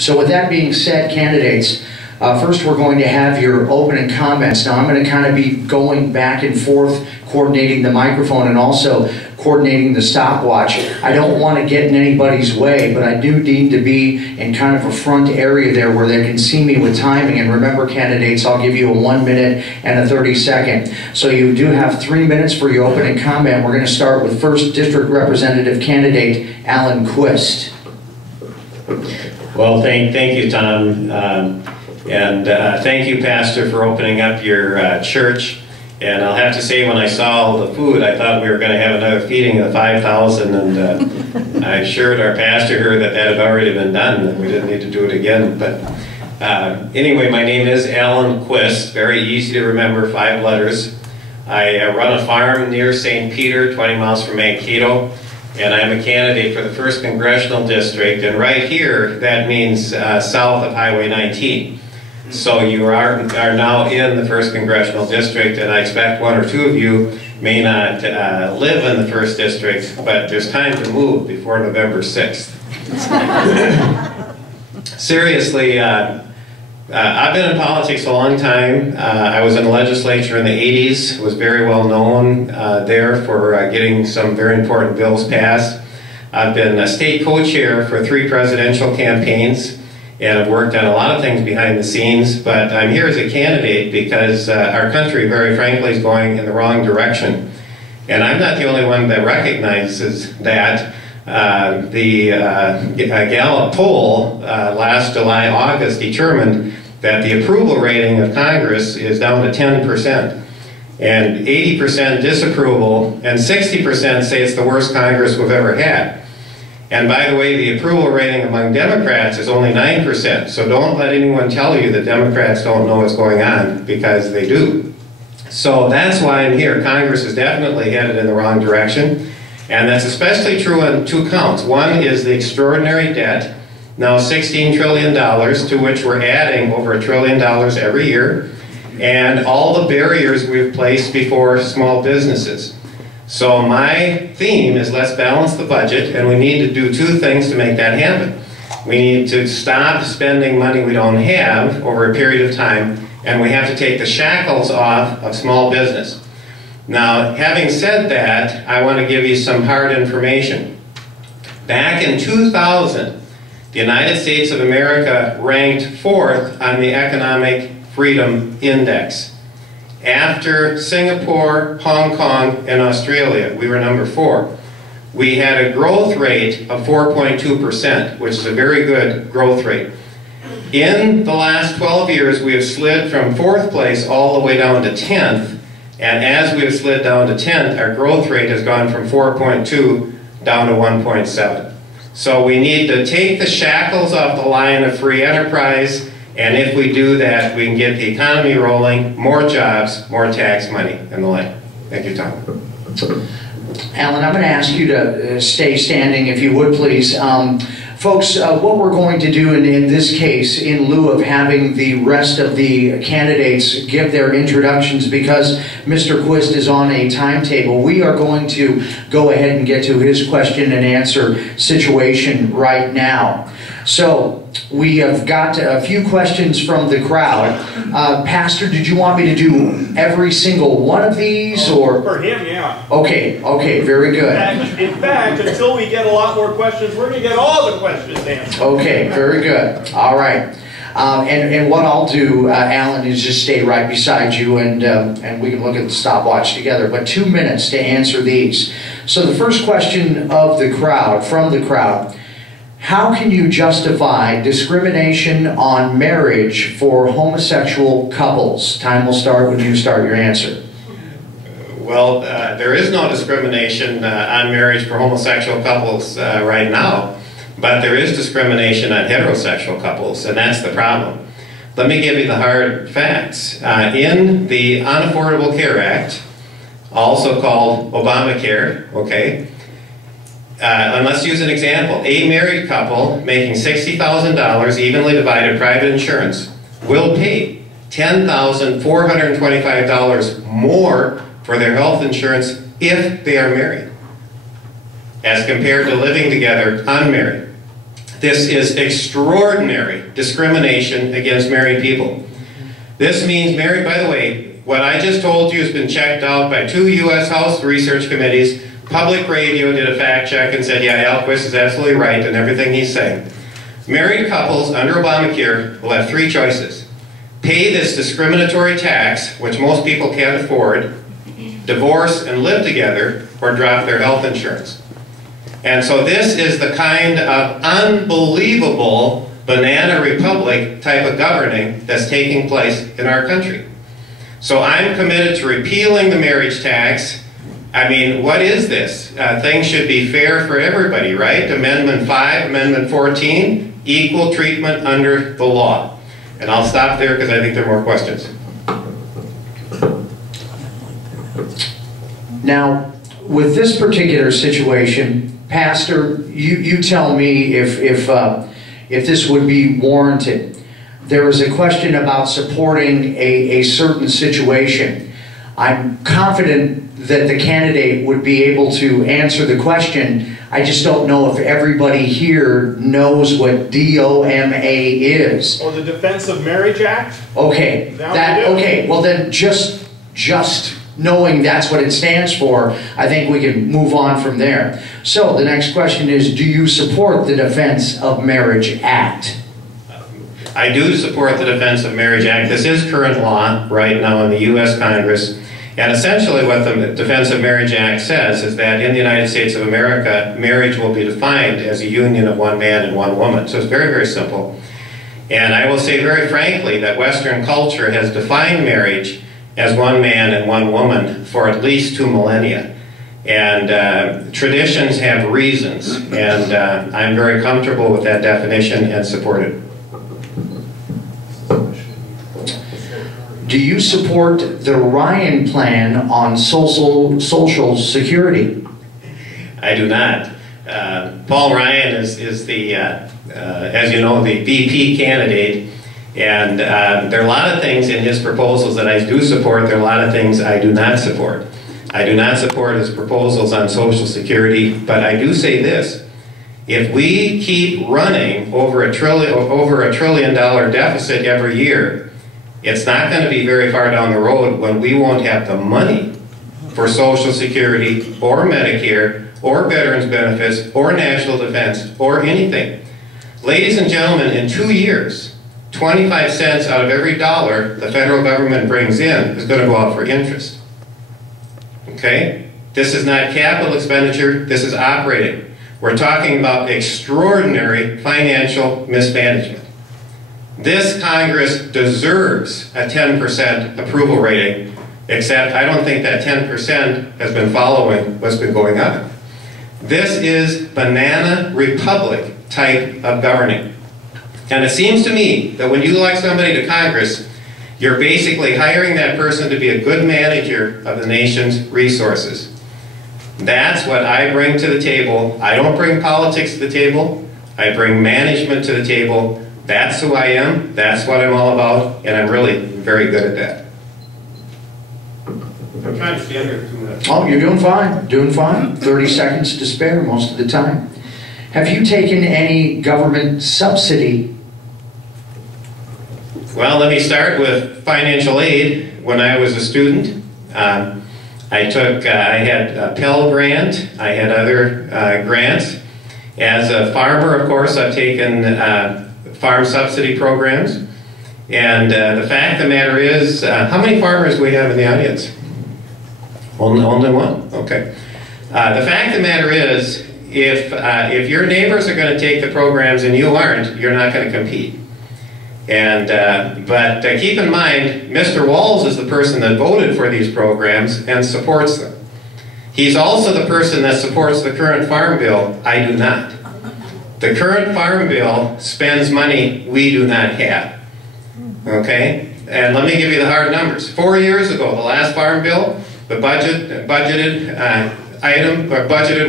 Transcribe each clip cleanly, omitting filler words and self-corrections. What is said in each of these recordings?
So with that being said, candidates, first we're going to have your opening comments. Now I'm going to kind of be going back and forth, coordinating the microphone and also coordinating the stopwatch. I don't want to get in anybody's way, but I do need to be in kind of a front area there where they can see me with timing. And remember, candidates, I'll give you a 1 minute and a 30-second. So you do have 3 minutes for your opening comment. We're going to start with 1st District Representative candidate Alan Quist. Well, thank you, Tom, thank you, Pastor, for opening up your church. And I'll have to say, when I saw all the food, I thought we were going to have another feeding of 5,000, and I assured our pastor here that that had already been done, and we didn't need to do it again. But anyway, my name is Alan Quist, very easy to remember, 5 letters. I run a farm near St. Peter, 20 miles from Mankato, and I'm a candidate for the 1st Congressional District, and right here, that means south of Highway 19. So you are now in the 1st Congressional District, and I expect 1 or 2 of you may not live in the 1st District, but there's time to move before November 6th. Seriously, I've been in politics a long time. I was in the legislature in the 80s, was very well known there for getting some very important bills passed. I've been a state co-chair for 3 presidential campaigns, and I've worked on a lot of things behind the scenes, but I'm here as a candidate because our country, very frankly, is going in the wrong direction. And I'm not the only one that recognizes that. The Gallup poll last July, August determined that the approval rating of Congress is down to 10%. And 80% disapproval, and 60% say it's the worst Congress we've ever had. And by the way, the approval rating among Democrats is only 9%, so don't let anyone tell you that Democrats don't know what's going on, because they do. So that's why I'm here. Congress is definitely headed in the wrong direction, and that's especially true on 2 counts. One is the extraordinary debt, now $16 trillion, to which we're adding over $1 trillion every year, and all the barriers we've placed before small businesses. So my theme is let's balance the budget, and we need to do 2 things to make that happen. We need to stop spending money we don't have over a period of time, and we have to take the shackles off of small business. Now, having said that, I want to give you some hard information. Back in 2000, the United States of America ranked 4th on the Economic Freedom Index. After Singapore, Hong Kong, and Australia, we were number 4. We had a growth rate of 4.2%, which is a very good growth rate. In the last 12 years, we have slid from 4th place all the way down to 10th, and as we have slid down to 10th, our growth rate has gone from 4.2 down to 1.7. So we need to take the shackles off the line of free enterprise, and if we do that, we can get the economy rolling, more jobs, more tax money, and the like. Thank you, Tom. Alan, I'm going to ask you to stay standing, if you would, please. Folks, what we're going to do in this case, in lieu of having the rest of the candidates give their introductions, because Mr. Quist is on a timetable, we are going to go ahead and get to his question and answer situation right now. So, we have got a few questions from the crowd. Pastor, did you want me to do every single one of these, or? For him, yeah. Okay, very good. In fact, until we get a lot more questions, we're going to get all the questions answered. Okay, very good. All right. And what I'll do, Alan, is just stay right beside you, and we can look at the stopwatch together. But 2 minutes to answer these. So the first question of the crowd, from the crowd: how can you justify discrimination on marriage for homosexual couples? Time will start when you start your answer. Well, there is no discrimination on marriage for homosexual couples right now, but there is discrimination on heterosexual couples, and that's the problem. Let me give you the hard facts. In the Unaffordable Care Act, also called Obamacare, okay, and let's use an example. A married couple making $60,000 evenly divided private insurance will pay $10,425 more for their health insurance if they are married, as compared to living together unmarried. This is extraordinary discrimination against married people. This means married, by the way, what I just told you has been checked out by 2 U.S. House research committees. Public radio did a fact check and said, yeah, Al Quist is absolutely right in everything he's saying. Married couples under Obamacare will have 3 choices. Pay this discriminatory tax, which most people can't afford, divorce and live together, or drop their health insurance. And so this is the kind of unbelievable banana republic type of governing that's taking place in our country. So I'm committed to repealing the marriage tax. I mean, what is this? Things should be fair for everybody, right? Amendment 5, Amendment 14, equal treatment under the law. And I'll stop there because I think there are more questions. Now, with this particular situation, Pastor, you tell me if this would be warranted. There was a question about supporting a certain situation. I'm confident that the candidate would be able to answer the question. I just don't know if everybody here knows what DOMA is. Oh, the Defense of Marriage Act? Okay, okay. Well, then just knowing that's what it stands for, I think we can move on from there. So the next question is, do you support the Defense of Marriage Act? I do support the Defense of Marriage Act. This is current law right now in the U.S. Congress. And essentially what the Defense of Marriage Act says is that in the United States of America, marriage will be defined as a union of one man and one woman. So it's very, very simple. And I will say very frankly that Western culture has defined marriage as one man and one woman for at least 2 millennia. And traditions have reasons. And I'm very comfortable with that definition and support it. Do you support the Ryan plan on social security? I do not. Paul Ryan is the, as you know, the VP candidate, and there are a lot of things in his proposals that I do support. There are a lot of things I do not support. I do not support his proposals on Social Security, but I do say this. If we keep running over a $1 trillion deficit every year, it's not going to be very far down the road when we won't have the money for Social Security or Medicare or veterans benefits or national defense or anything. Ladies and gentlemen, in 2 years, 25 cents out of every dollar the federal government brings in is going to go out for interest. Okay? This is not capital expenditure, this is operating. We're talking about extraordinary financial mismanagement. This Congress deserves a 10% approval rating, except I don't think that 10% has been following what's been going on. This is banana republic type of governing. And it seems to me that when you elect somebody to Congress, you're basically hiring that person to be a good manager of the nation's resources. That's what I bring to the table. I don't bring politics to the table. I bring management to the table. That's who I am, that's what I'm all about, and I'm really very good at that. I'm trying to stay under 2 minutes. Oh, you're doing fine, doing fine. 30 seconds to spare most of the time. Have you taken any government subsidy? Well, let me start with financial aid. When I was a student, I had a Pell Grant, I had other grants. As a farmer, of course, I've taken farm subsidy programs. And the fact of the matter is, how many farmers do we have in the audience? Only one? Okay. The fact of the matter is, if your neighbors are going to take the programs and you aren't, you're not going to compete. And but keep in mind, Mr. Walls is the person that voted for these programs and supports them. He's also the person that supports the current farm bill. I do not. The current farm bill spends money we do not have. Okay? And let me give you the hard numbers. 4 years ago, the last farm bill, the budgeted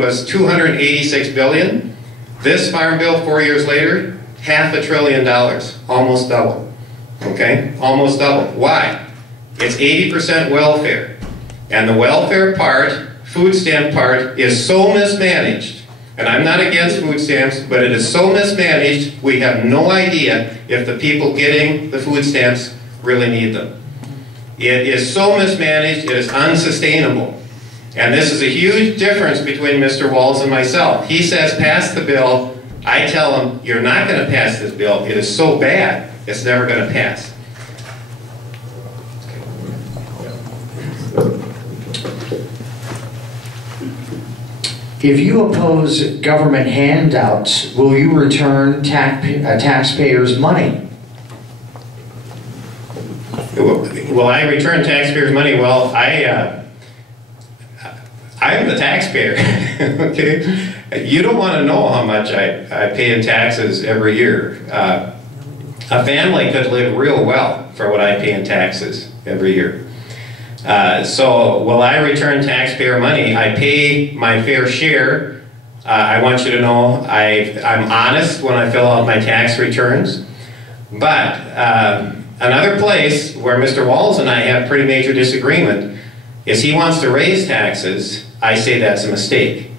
was $286 billion. This farm bill, 4 years later, $500 billion, almost double. Okay? Almost double. Why? It's 80% welfare. And the welfare part, food stamp part, is so mismanaged And I'm not against food stamps, but it is so mismanaged, we have no idea if the people getting the food stamps really need them. It is so mismanaged, it is unsustainable. And this is a huge difference between Mr. Walls and myself. He says, pass the bill. I tell him, you're not going to pass this bill. It is so bad, it's never going to pass. If you oppose government handouts, will you return taxpayers' money? Will I return taxpayers' money? Well, I'm the taxpayer, okay? You don't want to know how much I pay in taxes every year. A family could live real well for what I pay in taxes every year. So will I return taxpayer money? I pay my fair share. I want you to know I'm honest when I fill out my tax returns. But another place where Mr. Walls and I have pretty major disagreement is he wants to raise taxes. I say that's a mistake.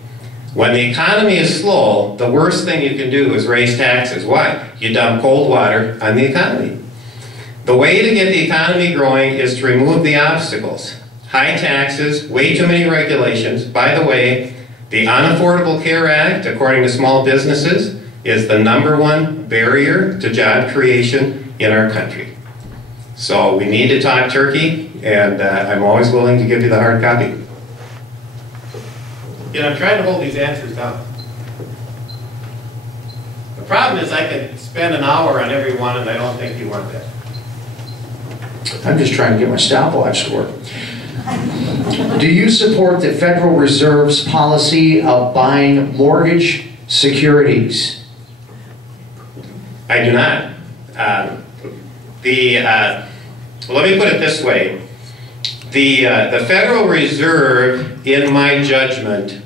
When the economy is slow, the worst thing you can do is raise taxes. Why? You dump cold water on the economy. The way to get the economy growing is to remove the obstacles. High taxes, way too many regulations. By the way, the Unaffordable Care Act, according to small businesses, is the #1 barrier to job creation in our country. So we need to talk turkey, and I'm always willing to give you the hard copy. You know, I'm trying to hold these answers down. The problem is I could spend an hour on every one, and I don't think you want that. I'm just trying to get my stopwatch to work. Do you support the Federal Reserve's policy of buying mortgage securities? I do not. Well, let me put it this way. The Federal Reserve, in my judgment,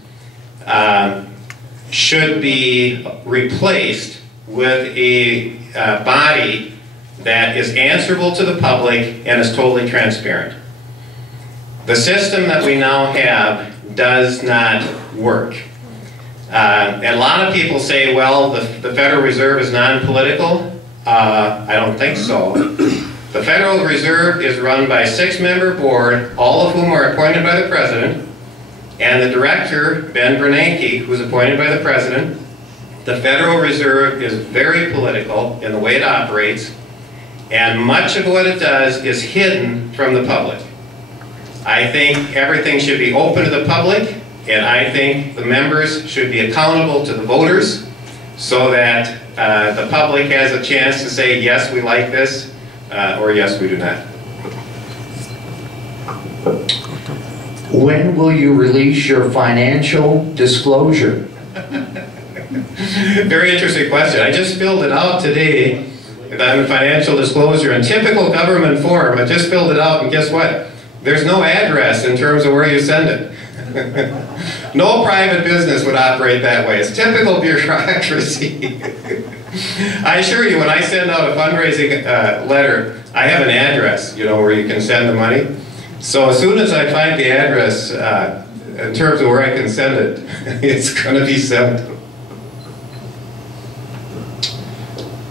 should be replaced with a body that is answerable to the public and is totally transparent. The system that we now have does not work. And a lot of people say, well, the Federal Reserve is non-political. I don't think so. The Federal Reserve is run by a 6-member board, all of whom are appointed by the President, and the director, Ben Bernanke, who's appointed by the President. The Federal Reserve is very political in the way it operates, and much of what it does is hidden from the public. I think everything should be open to the public, and I think the members should be accountable to the voters so that the public has a chance to say, yes, we like this, or yes, we do not. When will you release your financial disclosure? Very interesting question. I just filled it out today. I'm in financial disclosure in typical government form. I just filled it out, and guess what? There's no address in terms of where you send it. No private business would operate that way. It's typical bureaucracy. I assure you, when I send out a fundraising letter, I have an address, you know, where you can send the money. So as soon as I find the address, in terms of where I can send it, it's going to be sent.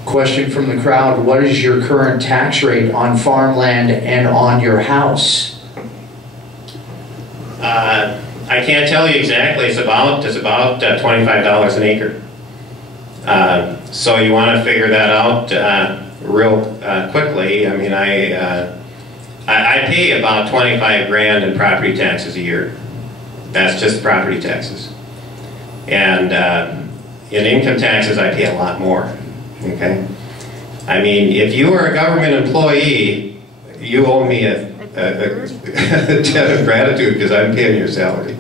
Question from the crowd: what is your current tax rate on farmland and on your house? I can't tell you exactly. It's about $25 an acre. So you want to figure that out real quickly. I mean, I pay about 25 grand in property taxes a year. That's just property taxes. And in income taxes, I pay a lot more. Okay. I mean, if you are a government employee, you owe me a debt of gratitude because I'm paying your salary.